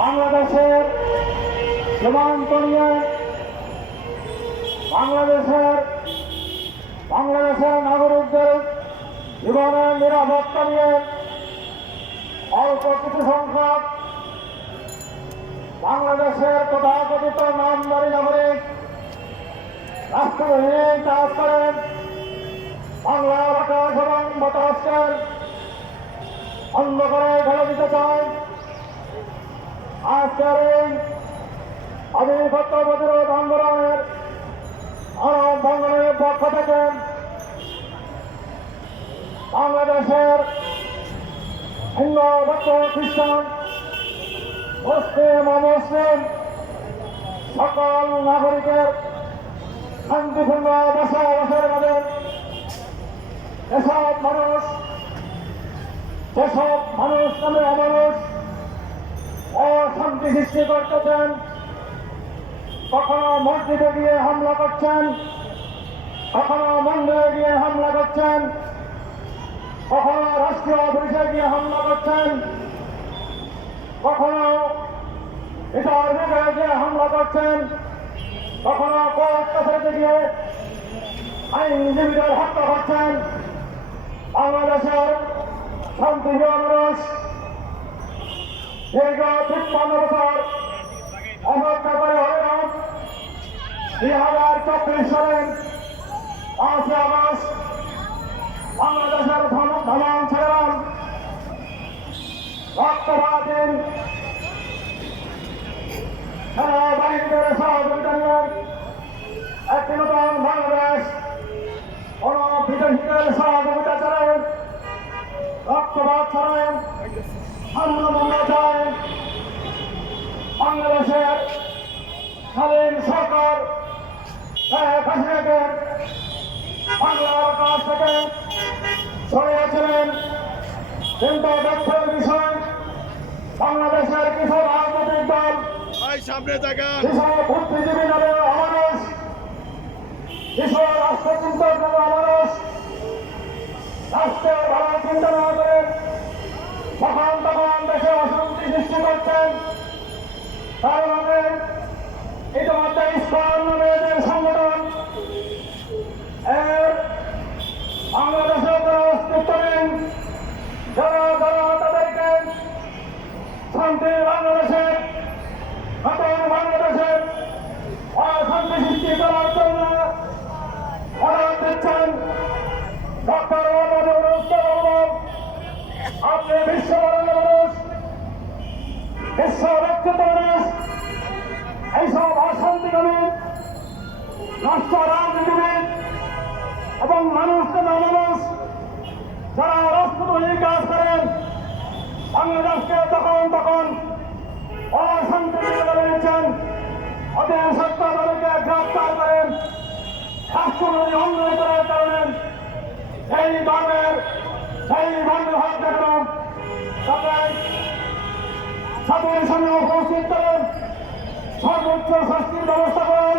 বাংলাদেশের সীমান্ত নিয়ে বাংলাদেশের বাংলাদেশের নাগরিকদের জীবনের নিরাপত্তা নিয়ে অল্প কিছু সংখ্যক বাংলাদেশের তথাকথিত নামদারি নাগরিক রাষ্ট্রহীন কাজ করেন। বাংলার আকাশ এবং বাতাসকে অন্ধকারে ঢেলে দিতে চায়। আজকের এই আধিপত্য প্রতিরোধ আন্দোলনের বাংলার পক্ষ থেকে বাংলাদেশের হিন্দু, বৌদ্ধ, খ্রিস্টান, মুসলিম অমুসলিম সকল নাগরিকের শান্তিপূর্ণ বসবাসের মাঝে এসব মানুষ, যেসব মানুষ নামে অমানুষ অশান্তি সৃষ্টি করতেছেন কখনো মসজিদে গিয়ে হামলা করছেন? কখনো মন্দিরে গিয়ে হামলা করছেন? কখনো রাষ্ট্রীয় অফিসে গিয়ে হামলা করছেন? কখনো গিয়ে হামলা করছেন? কখনো কোর্ট গিয়ে আইনজীবীদের হত্যা করছেন? বাংলাদেশের শান্তিপ্রিয় মানুষ দীর্ঘ তিপ্পান্ন বছর অপেক্ষা করে হলেও দুই হাজার চব্বিশ সালের পাঁচই আগস্ট বাংলাদেশের ভ্রমণ ছেড়েলাম রক্তপাতের সেনাবাহিনীদের সহযোগিতা নিয়ে একটি নতুন বাংলাদেশ কোন বিদেশিদের সহযোগিতা ছাড়াই রক্তপাত ছাড়াই মামলা ছাড়াই বাংলাদেশের স্বাধীন সরকার শেখ হাসিনাকে বাংলার আকাশ থেকে সরিয়েছিলেন। কিন্তু দুঃখের বিষয় বাংলাদেশের কিছু রাজনৈতিক দল সামনে তাকান। কিছু বুদ্ধিজীবী নামে অমানুষ কিছু রাষ্ট্রচিন্তক নামে অমানুষ রাষ্ট্রের ভালো চিন্তা না করে তখন তখন দেশে অশান্তি সৃষ্টি করছেন তার মানে ইতিমধ্যে যে সংগঠন, এর বাংলাদেশের কোনো অস্তিত্ব নেই। যারা যারা তাদেরকে শান্তি বাংলাদেশে নষ্ট রাজনীতিবিদ এবং মানুষকে মানুষ যারা রাষ্ট্রদ্রোহী কাজ করেন, বাংলাদেশকে তখন তখন অশান্তি দিচ্ছেন অতি তাদেরকে গ্রেফতার করেন রাষ্ট্রপতি অন্যায় করার কারণে সেই ধর্মের সেই ধর্মের হাত দেখানো তাদের সাথে সামনে উপস্থিত করেন। সর্বোচ্চ শাস্তির ব্যবস্থা করেন।